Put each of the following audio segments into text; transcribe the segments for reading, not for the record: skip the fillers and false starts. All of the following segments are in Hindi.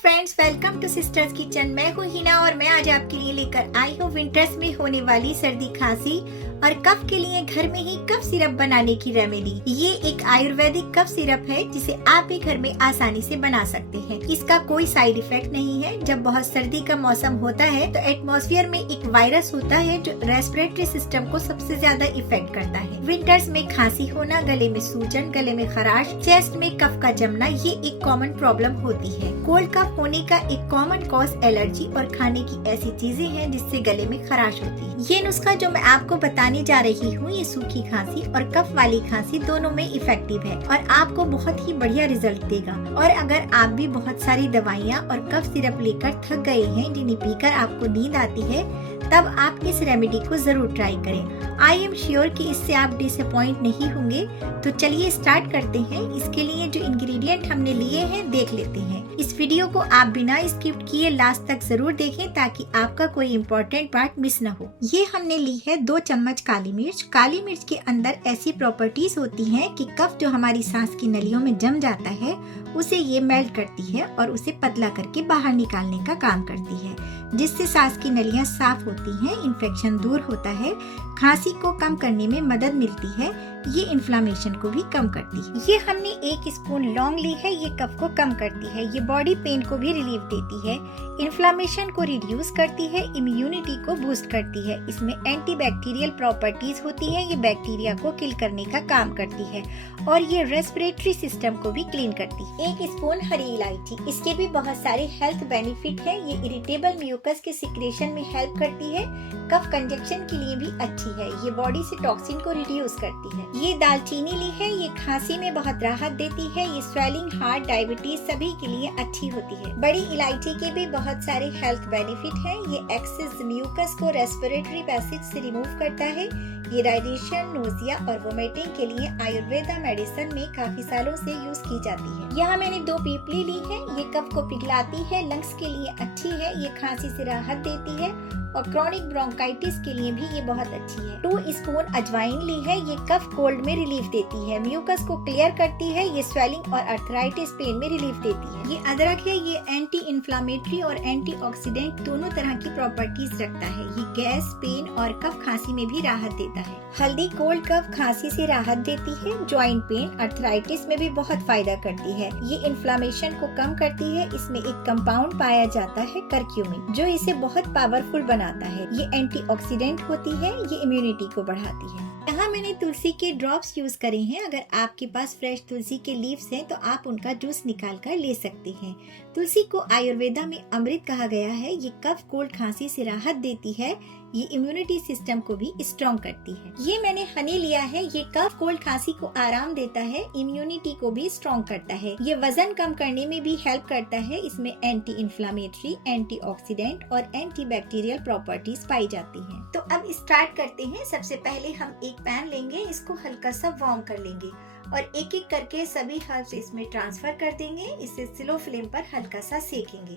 Friends, welcome two sisters kitchen. मैं हूँ हिना और मैं आज आपके लिए लेकर आई हूँ विंटर्स में होने वाली सर्दी खांसी और कफ के लिए घर में ही कफ सिरप बनाने की रेमेडी। ये एक आयुर्वेदिक कफ सिरप है जिसे आप भी घर में आसानी से बना सकते हैं। इसका कोई साइड इफेक्ट नहीं है। जब बहुत सर्दी का मौसम होता है तो एटमॉस्फेयर में एक वायरस होता है जो रेस्पिरेटरी सिस्टम को सबसे ज्यादा इफेक्ट करता है। विंटर्स में खांसी होना, गले में सूजन, गले में खराश, चेस्ट में कफ का जमना, ये एक कॉमन प्रॉब्लम होती है। कोल्ड कफ होने का एक कॉमन कॉज एलर्जी और खाने की ऐसी चीजें हैं जिससे गले में खराश होती है। ये नुस्खा जो मैं आपको बताने जा रही हूँ, ये सूखी खांसी और कफ वाली खांसी दोनों में इफेक्टिव है और आपको बहुत ही बढ़िया रिजल्ट देगा। और अगर आप भी बहुत सारी दवाइयाँ और कफ सिरप लेकर थक गए हैं जिन्हें पीकर आपको नींद आती है, तब आप इस रेमेडी को जरूर ट्राई करें। आई एम श्योर कि इससे आप डिसअपॉइंट नहीं होंगे। तो चलिए स्टार्ट करते हैं। इसके लिए जो इंग्रेडिएंट हमने लिए हैं देख लेते हैं। इस वीडियो को आप बिना स्किप किए लास्ट तक जरूर देखें ताकि आपका कोई इम्पोर्टेंट पार्ट मिस न हो। ये हमने ली है 2 चम्मच काली मिर्च। काली मिर्च के अंदर ऐसी प्रॉपर्टीज होती हैं कि कफ जो हमारी सांस की नलियों में जम जाता है उसे ये मेल्ट करती है और उसे पतला करके बाहर निकालने का काम करती है, जिससे सांस की नलियां साफ होती हैं, इन्फेक्शन दूर होता है, खांसी को कम करने में मदद मिलती है, ये इन्फ्लामेशन को भी कम करती है। ये हमने 1 स्पून लौंग ली है। ये कफ को कम करती है, ये बॉडी पेन को भी रिलीफ देती है, इन्फ्लामेशन को रिड्यूस करती है, इम्यूनिटी को बूस्ट करती है। इसमें एंटीबैक्टीरियल प्रॉपर्टीज होती है, ये बैक्टीरिया को किल करने का काम करती है और ये रेस्पिरेटरी सिस्टम को भी क्लीन करती है। 1 स्पून हरी इलायची, इसके भी बहुत सारे हेल्थ बेनिफिट है। ये इरिटेबल म्यूकस के सिक्रेशन में हेल्प करती है, कफ कंजक्शन के लिए भी अच्छी है, ये बॉडी से टॉक्सिन को रिड्यूस करती है। ये दालचीनी ली है, ये खांसी में बहुत राहत देती है, ये स्वेलिंग, हार्ट, डायबिटीज सभी के लिए अच्छी होती है। बड़ी इलायची के भी बहुत सारे हेल्थ बेनिफिट हैं। ये एक्सेस म्यूकस को रेस्पिरेटरी पैसेज से रिमूव करता है। ये डाइजेशन, नोजिया और वोमिटिंग के लिए आयुर्वेदा मेडिसिन में काफी सालों से यूज की जाती है। यहाँ मैंने 2 पीपली ली है। ये कफ को पिघलाती है, लंग्स के लिए अच्छी है, ये खांसी से राहत देती है और क्रॉनिक ब्रोंकाइटिस के लिए भी ये बहुत अच्छी है। 2 स्पून अजवाइन ली है। ये कफ कोल्ड में रिलीफ देती है, म्यूकस को क्लियर करती है, ये स्वेलिंग और अर्थराइटिस पेन में रिलीफ देती है। ये अदरक है, ये एंटी इन्फ्लामेटरी और एंटीऑक्सीडेंट दोनों तरह की प्रॉपर्टीज रखता है, ये गैस, पेन और कफ खांसी में भी राहत देता है। हल्दी कोल्ड कफ खांसी से राहत देती है, ज्वाइंट पेन, अर्थराइटिस में भी बहुत फायदा करती है, ये इन्फ्लामेशन को कम करती है। इसमें एक कंपाउंड पाया जाता है करक्यूमिन, जो इसे बहुत पावरफुल बनाता है, ये एंटीऑक्सीडेंट होती है, ये इम्यूनिटी को बढ़ाती है। यहाँ मैंने तुलसी के ड्रॉप्स यूज करे हैं। अगर आपके पास फ्रेश तुलसी के लीव्स हैं तो आप उनका जूस निकाल कर ले सकते हैं। तुलसी को आयुर्वेदा में अमृत कहा गया है। ये कफ, कोल्ड, खांसी से राहत देती है, ये इम्यूनिटी सिस्टम को भी स्ट्रॉन्ग करती है। ये मैंने हनी लिया है। ये कफ, कोल्ड, खांसी को आराम देता है, इम्यूनिटी को भी स्ट्रॉन्ग करता है, ये वजन कम करने में भी हेल्प करता है। इसमें एंटी इन्फ्लामेटरी, एंटीऑक्सीडेंट और एंटीबैक्टीरियल प्रॉपर्टीज पाई जाती हैं। तो अब स्टार्ट करते हैं। सबसे पहले हम एक पैन लेंगे, इसको हल्का सा वार्म कर लेंगे और एक एक करके सभी हर्ब्स इसमें ट्रांसफर कर देंगे। इसे स्लो फ्लेम पर हल्का सा सेकेंगे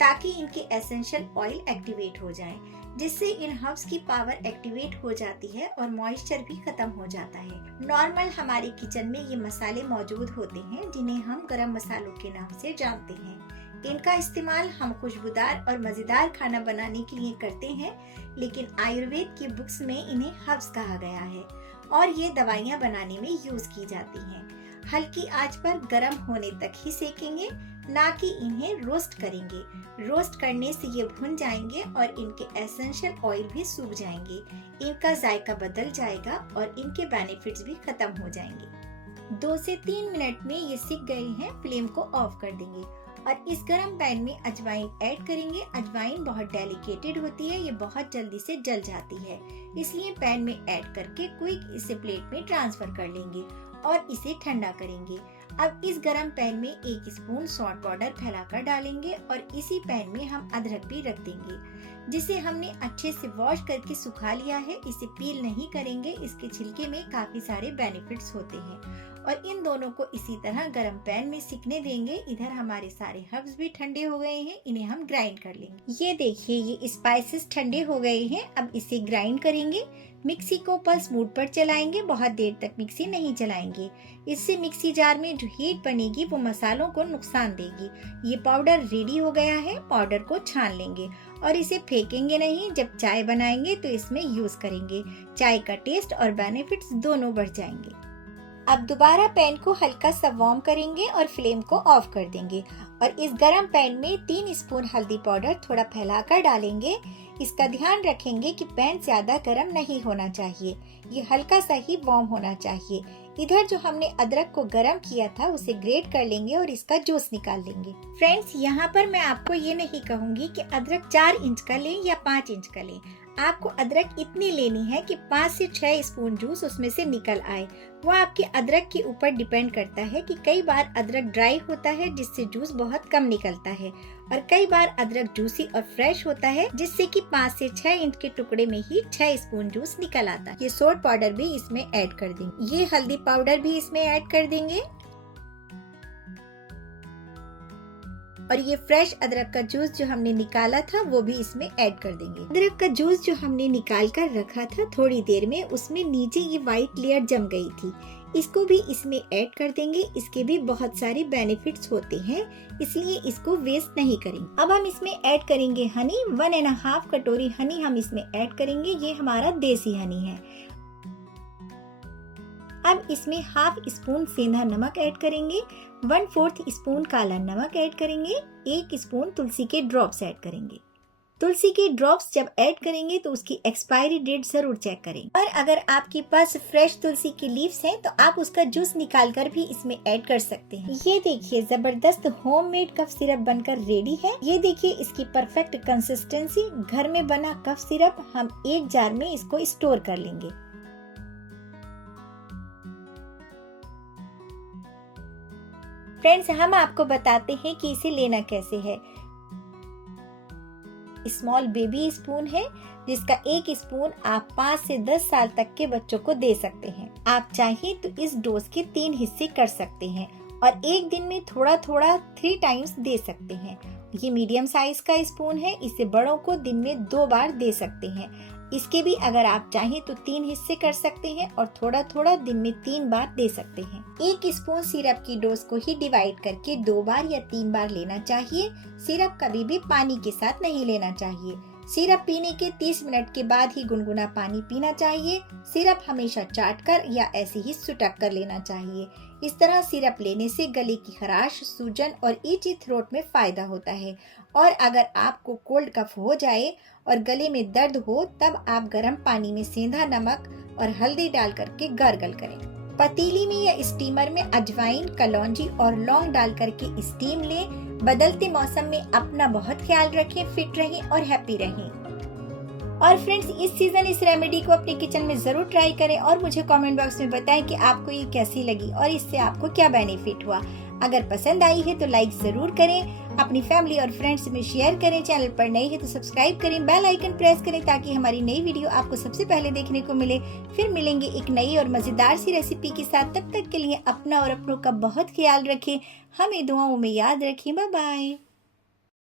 ताकि इनके एसेंशियल ऑयल एक्टिवेट हो जाए, जिससे इन हर्ब्स की पावर एक्टिवेट हो जाती है और मॉइस्चर भी खत्म हो जाता है। नॉर्मल हमारे किचन में ये मसाले मौजूद होते हैं जिन्हें हम गरम मसालों के नाम से जानते हैं। इनका इस्तेमाल हम खुशबूदार और मजेदार खाना बनाने के लिए करते हैं, लेकिन आयुर्वेद की बुक्स में इन्हें हर्ब्स कहा गया है और ये दवाइयाँ बनाने में यूज की जाती हैं। हल्की आंच पर गर्म होने तक ही सेकेंगे, ना कि इन्हें रोस्ट करेंगे। रोस्ट करने से ये भुन जाएंगे और इनके एसेंशियल ऑयल भी सूख जाएंगे, इनका जायका बदल जाएगा और इनके बेनिफिट्स भी खत्म हो जाएंगे। 2 से 3 मिनट में ये सिक गए हैं। फ्लेम को ऑफ कर देंगे और इस गरम पैन में अजवाइन ऐड करेंगे। अजवाइन बहुत डेलिकेटेड होती है, ये बहुत जल्दी से जल जाती है, इसलिए पैन में ऐड करके क्विक इसे प्लेट में ट्रांसफर कर लेंगे और इसे ठंडा करेंगे। अब इस गरम पैन में 1 स्पून सॉल्ट पाउडर फैलाकर डालेंगे और इसी पैन में हम अदरक भी रख देंगे, जिसे हमने अच्छे से वॉश करके सुखा लिया है। इसे पील नहीं करेंगे, इसके छिलके में काफी सारे बेनिफिट्स होते हैं और इन दोनों को इसी तरह गरम पैन में सिकने देंगे। इधर हमारे सारे हर्ब्स भी ठंडे हो गए हैं, इन्हें हम ग्राइंड कर लेंगे। ये देखिए, ये स्पाइसेस ठंडे हो गए हैं। अब इसे ग्राइंड करेंगे। मिक्सी को पल्स मोड पर चलाएंगे, बहुत देर तक मिक्सी नहीं चलाएंगे। इससे मिक्सी जार में जो हीट बनेगी वो मसालों को नुकसान देगी। ये पाउडर रेडी हो गया है। पाउडर को छान लेंगे और इसे फेंकेंगे नहीं। जब चाय बनाएंगे तो इसमें यूज करेंगे। चाय का टेस्ट और बेनिफिट्स दोनों बढ़ जाएंगे। अब दोबारा पैन को हल्का सा वार्म करेंगे और फ्लेम को ऑफ कर देंगे और इस गरम पैन में 3 स्पून हल्दी पाउडर थोड़ा फैलाकर डालेंगे। इसका ध्यान रखेंगे कि पैन ज्यादा गरम नहीं होना चाहिए, ये हल्का सा ही वार्म होना चाहिए। इधर जो हमने अदरक को गरम किया था उसे ग्रेट कर लेंगे और इसका जूस निकाल लेंगे। फ्रेंड्स, यहाँ पर मैं आपको ये नहीं कहूँगी कि अदरक 4 इंच का लें या 5 इंच का लें। आपको अदरक इतनी लेनी है कि 5 से 6 स्पून जूस उसमें से निकल आए। वो आपके अदरक के ऊपर डिपेंड करता है कि कई बार अदरक ड्राई होता है जिससे जूस बहुत कम निकलता है और कई बार अदरक जूसी और फ्रेश होता है जिससे कि 5 से 6 इंच के टुकड़े में ही 6 स्पून जूस निकल आता है। ये सोट पाउडर भी इसमें ऐड कर देंगे। ये हल्दी पाउडर भी इसमें ऐड कर देंगे और ये फ्रेश अदरक का जूस जो हमने निकाला था वो भी इसमें ऐड कर देंगे। अदरक का जूस जो हमने निकाल कर रखा था थोड़ी देर में, उसमें नीचे ये व्हाइट लेयर जम गई थी, इसको भी इसमें ऐड कर देंगे। इसके भी बहुत सारे बेनिफिट्स होते हैं, इसलिए इसको वेस्ट नहीं करेंगे। अब हम इसमें ऐड करेंगे हनी। 1.5 कटोरी हनी हम इसमें ऐड करेंगे। ये हमारा देसी हनी है। अब इसमें 1/2 स्पून सेंधा नमक ऐड करेंगे, 1/4 स्पून काला नमक ऐड करेंगे, 1 स्पून तुलसी के ड्रॉप्स ऐड करेंगे। तुलसी के ड्रॉप्स जब ऐड करेंगे तो उसकी एक्सपायरी डेट जरूर चेक करें। और अगर आपके पास फ्रेश तुलसी की लीव्स हैं तो आप उसका जूस निकाल कर भी इसमें ऐड कर सकते हैं। ये देखिए, जबरदस्त होममेड कफ सिरप बनकर रेडी है। ये देखिए इसकी परफेक्ट कंसिस्टेंसी। घर में बना कफ सिरप हम एक जार में इसको स्टोर कर लेंगे। फ्रेंड्स, हम आपको बताते हैं कि इसे लेना कैसे है। स्मॉल बेबी स्पून है जिसका 1 स्पून आप 5 से 10 साल तक के बच्चों को दे सकते हैं। आप चाहें तो इस डोज के 3 हिस्से कर सकते हैं और एक दिन में थोड़ा थोड़ा 3 टाइम्स दे सकते हैं। ये मीडियम साइज का स्पून है, इसे बड़ों को दिन में 2 बार दे सकते हैं। इसके भी अगर आप चाहें तो 3 हिस्से कर सकते हैं और थोड़ा थोड़ा दिन में 3 बार दे सकते हैं। 1 स्पून सिरप की डोज को ही डिवाइड करके 2 बार या 3 बार लेना चाहिए। सिरप कभी भी पानी के साथ नहीं लेना चाहिए। सिरप पीने के 30 मिनट के बाद ही गुनगुना पानी पीना चाहिए। सिरप हमेशा चाटकर या ऐसे ही सुटक कर लेना चाहिए। इस तरह सिरप लेने से गले की खराश, सूजन और ईची थ्रोट में फायदा होता है। और अगर आपको कोल्ड कफ हो जाए और गले में दर्द हो तब आप गर्म पानी में सेंधा नमक और हल्दी डाल करके गार्गल करें। पतीली में या स्टीमर में अजवाइन, कलौंजी और लौंग डाल करके स्टीम लें। बदलते मौसम में अपना बहुत ख्याल रखें, फिट रहें और हैप्पी रहें। और फ्रेंड्स, इस सीजन इस रेमेडी को अपने किचन में जरूर ट्राई करें और मुझे कमेंट बॉक्स में बताएं कि आपको ये कैसी लगी और इससे आपको क्या बेनिफिट हुआ। अगर पसंद आई है तो लाइक जरूर करें, अपनी फैमिली और फ्रेंड्स में शेयर करें। चैनल पर नए हैं तो सब्सक्राइब करें, बेल आइकन प्रेस करें ताकि हमारी नई वीडियो आपको सबसे पहले देखने को मिले। फिर मिलेंगे एक नई और मजेदार सी रेसिपी के साथ। तब तक के लिए अपना और अपनों का बहुत ख्याल रखें, हमें दुआओं में याद रखें। Bye bye.